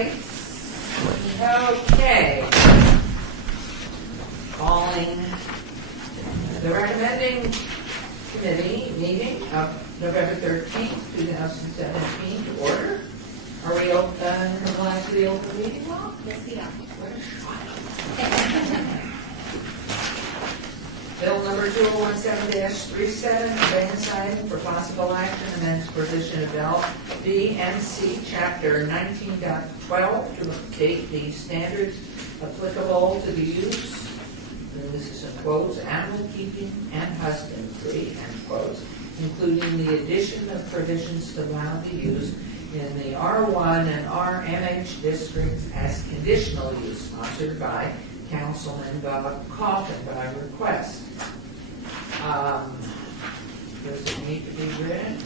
right. Okay. Calling the recommending committee meeting of November 13th, 2017 to order. Are we allowed to the open meeting law? Yes, we are. What a child. Bill number 2017-37, abeyance item for possible action, amends provision of LBMC Chapter 19.12 to update the standards applicable to the use, and this is in quotes, animal keeping and husbandry, end quotes, including the addition of provisions to allow the use in the R1 and RMH districts as conditional use, sponsored by Councilman Bob Coffin by request. Does it need to be read?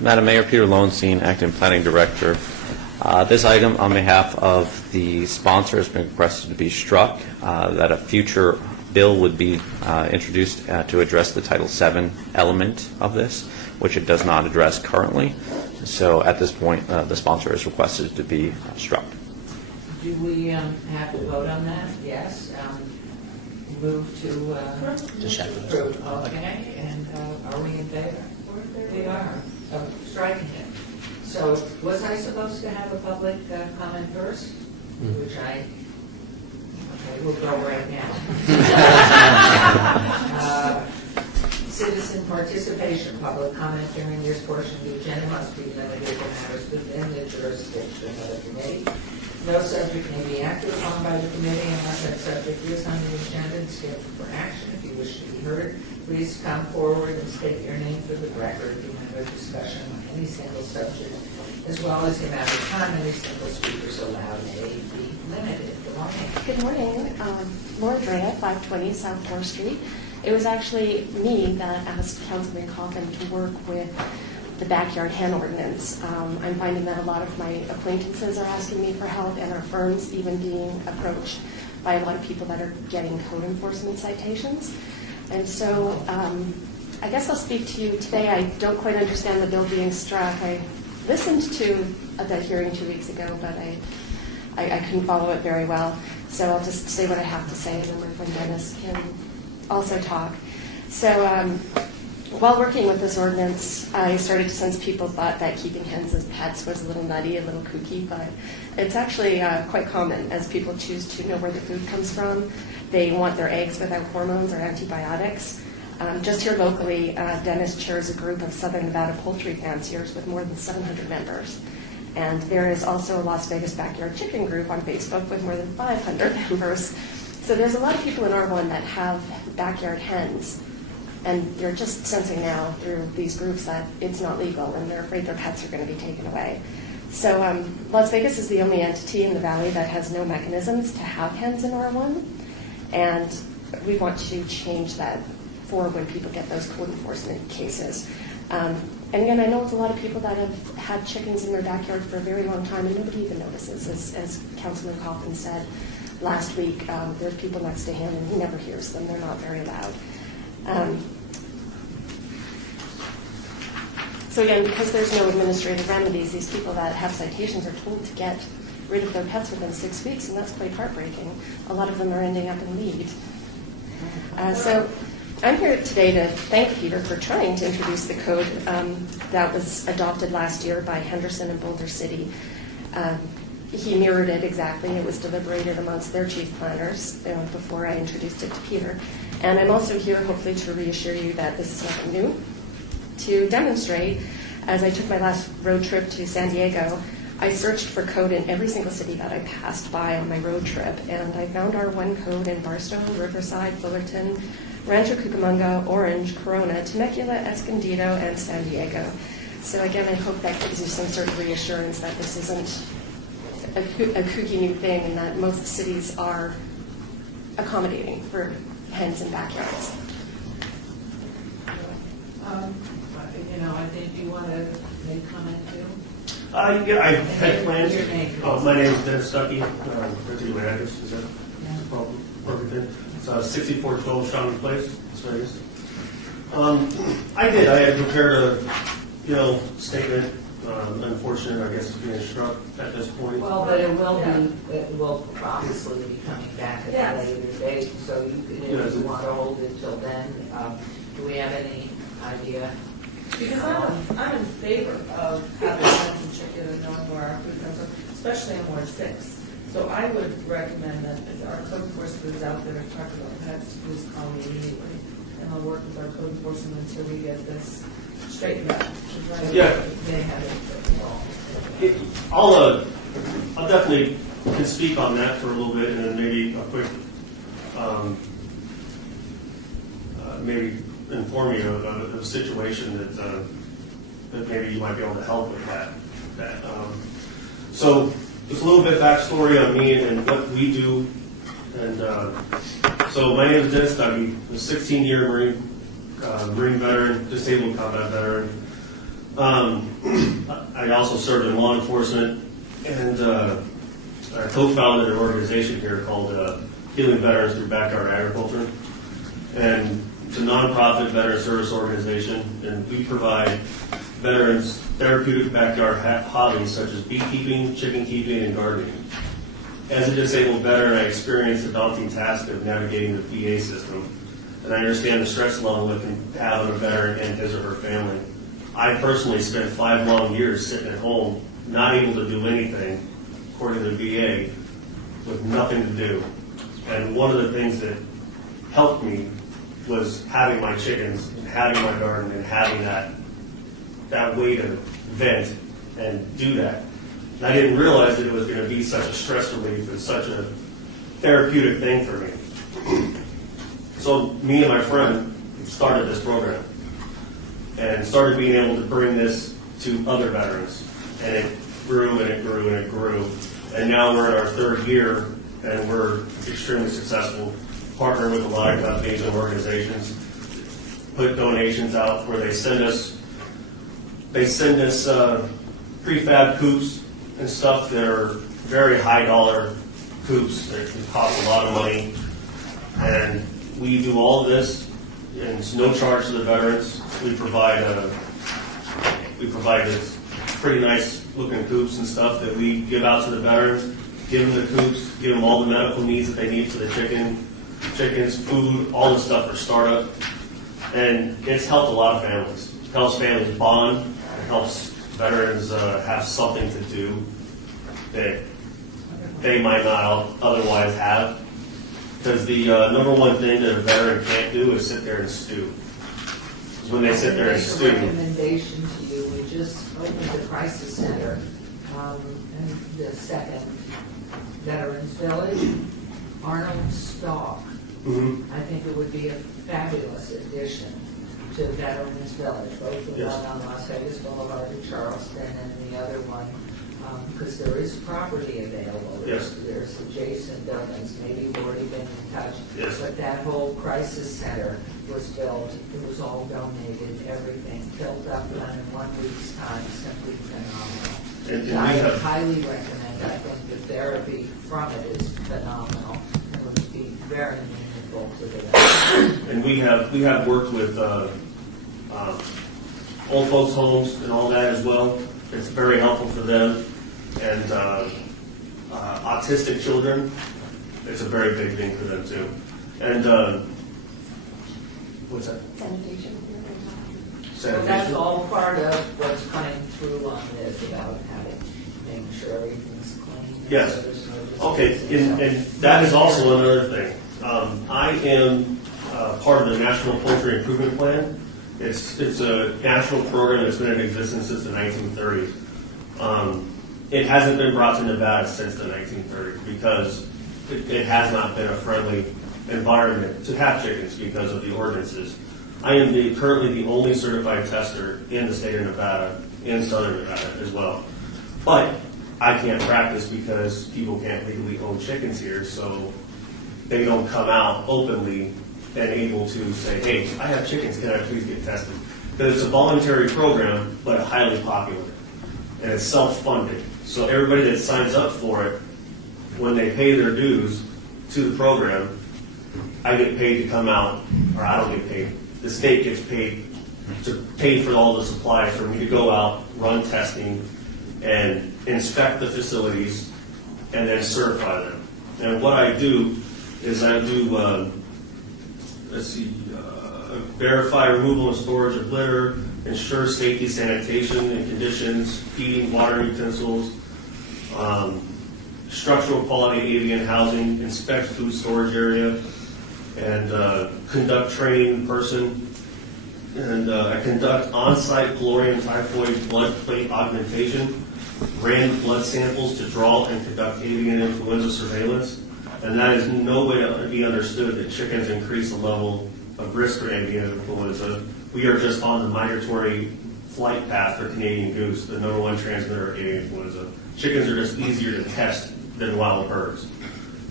Madam Mayor, Peter Lowenstein, Acting Planning Director. This item on behalf of the sponsor has been requested to be struck, that a future bill would be introduced to address the Title VII element of this, which it does not address currently. So at this point, the sponsor has requested to be struck. Do we have to vote on that? Yes. Move to approve. Okay. And are we in favor? We are. Of striking it. So was I supposed to have a public comment first? Which I... Okay, we'll go right now. Citizen participation, public comment during this portion of the agenda must be limited to matters within the jurisdiction of the committee. No subject may be acted upon by the committee unless that subject is on the agenda and scheduled for action. If you wish to be heard, please come forward and state your name for the record. You have a discussion on any single subject, as well as the amount of time any single speaker is allowed may be limited. Good morning. Good morning. Laura Drea, 520 South 4th Street. It was actually me that asked Councilman Coffin to work with the backyard hen ordinance. I'm finding that a lot of my acquaintances are asking me for help, and our firms even being approached by a lot of people that are getting code enforcement citations. And so I guess I'll speak to you today. I don't quite understand the bill being struck. I listened to the hearing 2 weeks ago, but I couldn't follow it very well. So I'll just say what I have to say, and then my friend Dennis can also talk. So while working with this ordinance, I started to sense people thought that keeping hens as pets was a little nutty, a little kooky, but it's actually quite common as people choose to know where the food comes from. They want their eggs without hormones or antibiotics. Just here locally, Dennis chairs a group of Southern Nevada poultry fanciers with more than 700 members. And there is also a Las Vegas backyard chicken group on Facebook with more than 500 members. So there's a lot of people in R1 that have backyard hens, and they're just sensing now through these groups that it's not legal, and they're afraid their pets are going to be taken away. So Las Vegas is the only entity in the valley that has no mechanisms to have hens in R1, and we want to change that for when people get those code enforcement cases. And again, I know it's a lot of people that have had chickens in their backyard for a very long time, and nobody even notices, as Councilman Coffin said last week. There's people next to him, and he never hears them. They're not very loud. So again, because there's no administrative remedies, these people that have citations are told to get rid of their pets within 6 weeks, and that's quite heartbreaking. A lot of them are ending up in lead. So I'm here today to thank Peter for trying to introduce the code that was adopted last year by Henderson and Boulder City. He mirrored it exactly. It was deliberated amongst their chief planners before I introduced it to Peter. And I'm also here hopefully to reassure you that this is nothing new. To demonstrate, as I took my last road trip to San Diego, I searched for code in every single city that I passed by on my road trip, and I found R1 code in Barstow, Riverside, Fullerton, Rancho Cucamonga, Orange, Corona, Temecula, Escondido, and San Diego. So again, I hope that gives you some sort of reassurance that this isn't a kooky new thing, and that most cities are accommodating for hens in backyards. I think you want to make comment too. Yeah, I had plans. Your name. My name is Dennis Stuckey. I'll tell you my address. Is that a problem? Perfect thing. It's 6412 Shawnee Place. That's where it is. I had prepared a, statement unfortunate, I guess, being struck at this point. Well, but it will obviously be coming back at a Yes. later date, so you could, if you want to hold it till then, do we have any idea? Because I'm in favor of having hens and chicken and knowing where our food comes from, especially in Ward 6. So I would recommend that if our code enforcement is out there and talk about pets, please call me immediately. And I'll work with our code enforcement until we get this straightened out. Yeah. May have it. I'll definitely can speak on that for a little bit, and then maybe a quick, maybe inform you of a situation that maybe you might be able to help with that. So just a little bit backstory on me and what we do. And so my name is Dennis Dougie. I'm a 16-year Marine veteran, disabled combat veteran. I also served in law enforcement, and I co-founded an organization here called Healing Veterans Through Backyard Agriculture. And it's a nonprofit veteran service organization, and we provide veterans therapeutic backyard hobbies such as beekeeping, chicken keeping, and gardening. As a disabled veteran, I experienced the daunting task of navigating the VA system, and I understand the stress level it can have on a veteran and his or her family. I personally spent 5 long years sitting at home, not able to do anything, according to the VA, with nothing to do. And one of the things that helped me was having my chickens, and having my garden, and having that way to vent and do that. And I didn't realize that it was going to be such a stress relief and such a therapeutic thing for me. So me and my friend started this program and started being able to bring this to other veterans. And it grew and it grew and it grew. And now we're in our 3rd year, and we're extremely successful, partner with a lot of companies and organizations, put donations out where they send us prefab coops and stuff that are very high dollar coops that can cost a lot of money. And we do all of this, and it's no charge to the veterans. We provide this pretty nice looking coops and stuff that we give out to the veterans, give them the coops, give them all the medical needs that they need for the chickens, food, all the stuff for startup. And it's helped a lot of families. It helps families bond. It helps veterans have something to do that they might not otherwise have. Because the number one thing that a veteran can't do is sit there and stew. Because when they sit there and Make a stew, recommendation to you, we just opened the crisis center in the 2nd Veterans Village. Arnold Stock, I think it would be a fabulous addition to Veterans Village, both the Yes. one on Las Vegas Boulevard in Charleston and the other one, because there is property available. Yes. There's adjacent buildings, maybe you've already been in touch. Yes. But that whole crisis center was built, it was all donated, everything built up and in 1 week's time, simply phenomenal. And I we have, highly recommend, I think the therapy from it is phenomenal and would be very meaningful to the veterans. and we have worked with old folks' homes and all that as well. It's very helpful for them. And autistic children, it's a very big thing for them too. And what's that? Sanitation. So that's Sanitation? all part of what's coming through on this about making sure everything's clean. Yes. So there's no Okay, diseases. and that is also another thing. I am part of the National Poultry Improvement Plan. It's a national program that's been in existence since the 1930s. It hasn't been brought to Nevada since the 1930s because it has not been a friendly environment to have chickens because of the ordinances. I am currently the only certified tester in the state of Nevada, in southern Nevada as well. But I can't practice because people can't legally own chickens here, so they don't come out openly and able to say, hey, I have chickens, can I please get tested? Because it's a voluntary program, but highly popular. And it's self-funded. So everybody that signs up for it, when they pay their dues to the program, I get paid to come out, or I don't get paid. The state gets paid to pay for all the supplies for me to go out, run testing, and inspect the facilities, and then certify them. And what I do is I do, verify removal and storage of litter, ensure safety, sanitation and conditions, feeding, water utensils, structural quality avian housing, inspect food storage area, and conduct training in person. And I conduct on-site chlorine typhoid blood plate augmentation, ran blood samples to draw and conduct avian influenza surveillance. And that is no way to be understood that chickens increase the level of risk for avian influenza. We are just on the migratory flight path for Canadian goose, the #1 transmitter of avian influenza. Chickens are just easier to test than wild birds.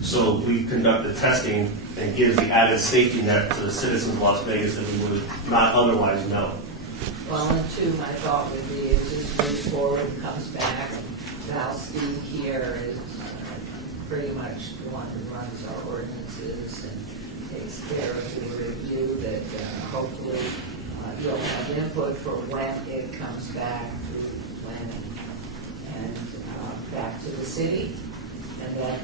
So we conduct the testing and gives the added safety net to the citizens of Las Vegas that we would not otherwise know. Well, and two, my thought would be is just moves forward and comes back, and now Steve here is pretty much the one who runs our ordinances and takes care of the review that hopefully you'll have input for when it comes back to planning and back to the city. And that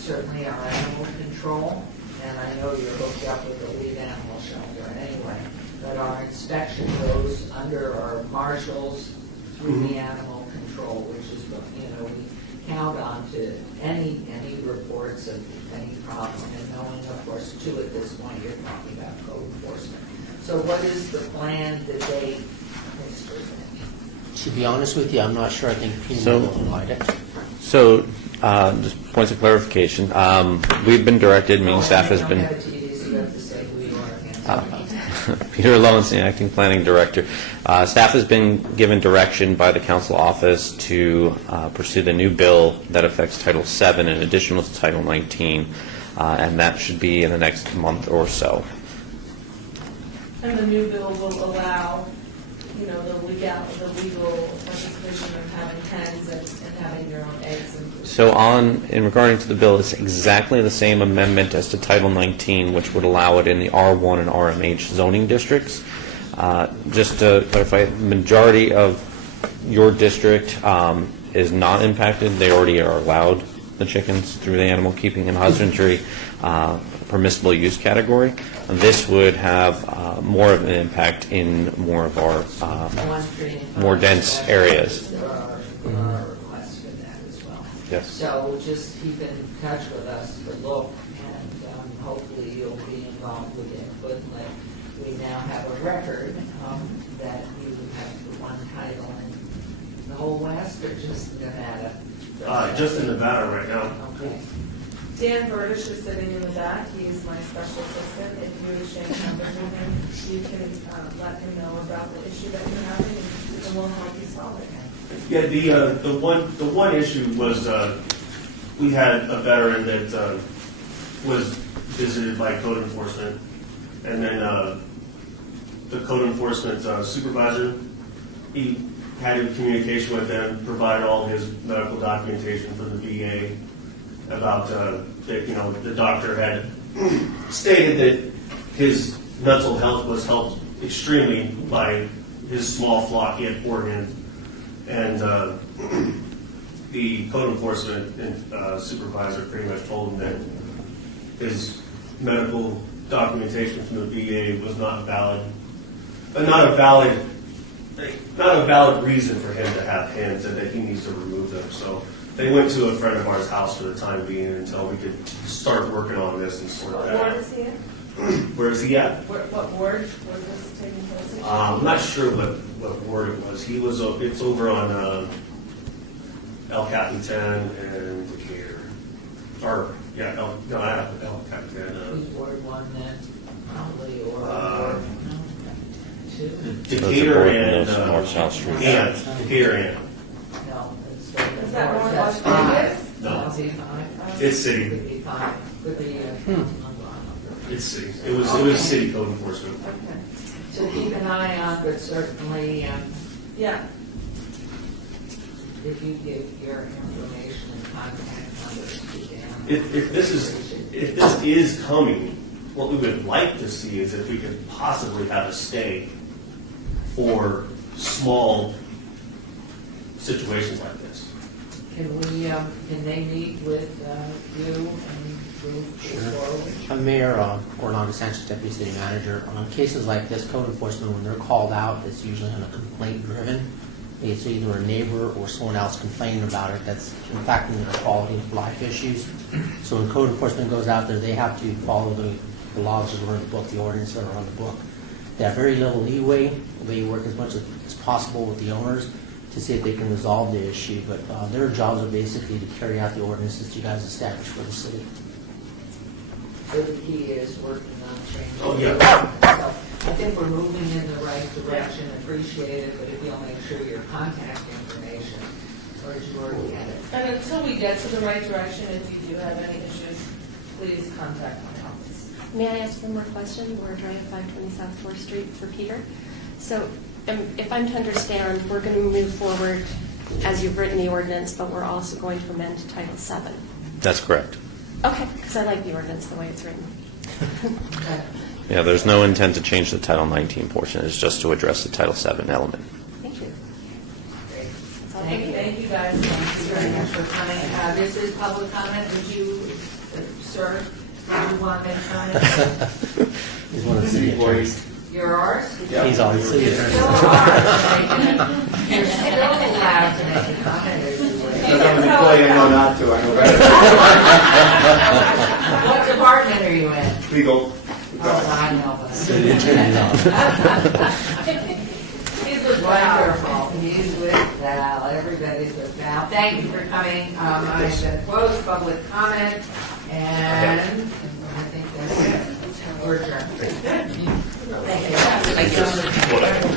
certainly our animal control, and I know you're hooked up with the lead animal shelter anyway, but our inspection goes under our marshals through the animal control, which is what, we count on to any reports of any problem, and knowing, of course, too, at this point, you're talking about code enforcement. So what is the plan that they present? To be honest with you, I'm not sure. I think Pima So- will provide it. So, just points of clarification. We've been directed, meaning staff has been... You don't have a TV, so you have to say who you are again. Peter Lowenstein, Acting Planning Director. Staff has been given direction by the Council Office to pursue the new bill that affects Title VII in addition to Title 19, and that should be in the next month or so. And the new bill will allow, the legal participation of having hens and having your own eggs and food. So in regarding to the bill, it's exactly the same amendment as to Title 19, which would allow it in the R1 and RMH zoning districts. Just to clarify, the majority of your district is not impacted. They already are allowed the chickens through the animal keeping and husbandry permissible use category. This would have more of an impact in more of our more dense areas. There are requests for that as well. Yes. So just keep in touch with us to look, and hopefully you'll be involved with input. Like we now have a record that you have the one title in the whole West, or just Nevada? Just in Nevada right now. Okay. Dan Burdish is sitting in the back. He's my special assistant. If you exchange numbers with him, you can let him know about the issue that you're having, and we'll help you solve it. Yeah, the one issue was we had a veteran that was visited by code enforcement, and then the code enforcement supervisor, he had a communication with them, provided all his medical documentation for the VA about that the doctor had stated that his mental health was helped extremely by his small flock. He had 4 hens. And the code enforcement supervisor pretty much told him that his medical documentation from the VA was not valid, but not a valid reason for him to have hens, and that he needs to remove them. So they went to a friend of ours' house for the time being until we could start working on this and sort What that ward out. is he in? Where is he at? What ward was this taking place in? I'm not sure what ward it was. He was. It's over on El Capitan and Decatur. Or not El Capitan. Who's Ward 1 then? Probably, or Uh, Ward 2? Decatur and North South Street. Decatur and. No, it's Is that North Las five. Vegas? No. It's 5. It's city. Could be 5. Could be It's city. It was city code enforcement. Okay. So keep an eye on, but certainly Yeah. if you give your information and contact numbers to them. If this is coming, what we would like to see is if we could possibly have a stay for small situations like this. Can they meet with you and move forward? I'm Mayor Orlando Sanchez, Deputy City Manager. On cases like this, code enforcement, when they're called out, it's usually on a complaint driven. It's either a neighbor or someone else complaining about it that's impacting their quality of life issues. So when code enforcement goes out there, they have to follow the laws that are in the book, the ordinance that are on the book. They have very little leeway. They work as much as possible with the owners to see if they can resolve the issue. But their jobs are basically to carry out the ordinances you guys established for the city. So the key is working on changing. Oh, yeah. So I think we're moving in the right direction, appreciate it, but if you'll make sure your contact information, or is you already had it. And until we get to the right direction, if you do have any issues, please contact my office. May I ask one more question? Laura Drive, 520 South 4th Street for Peter. So if I'm to understand, we're going to move forward as you've written the ordinance, but we're also going to amend Title VII. That's correct. Okay, because I like the ordinance the way it's written. Okay. Yeah, there's no intent to change the Title 19 portion. It's just to address the Title VII element. Thank you. Great. That's all. Thank you guys. Thank you very much for coming. This is public comment. Would you, sir, did you want to make comment? He's one of the city attorneys. You're ours? He's on the city You're attorney. still ours. You're still allowed to make a comment. Because I'm an employee, I know not to, I know better. What department are you in? Legal. Oh, I know that. City attorney's on. He's with wonderful. He's with Val. Everybody's with Val. Thank you for coming. I said close public comment, and I think that's it. We're adjourned. Thank you. Thank you.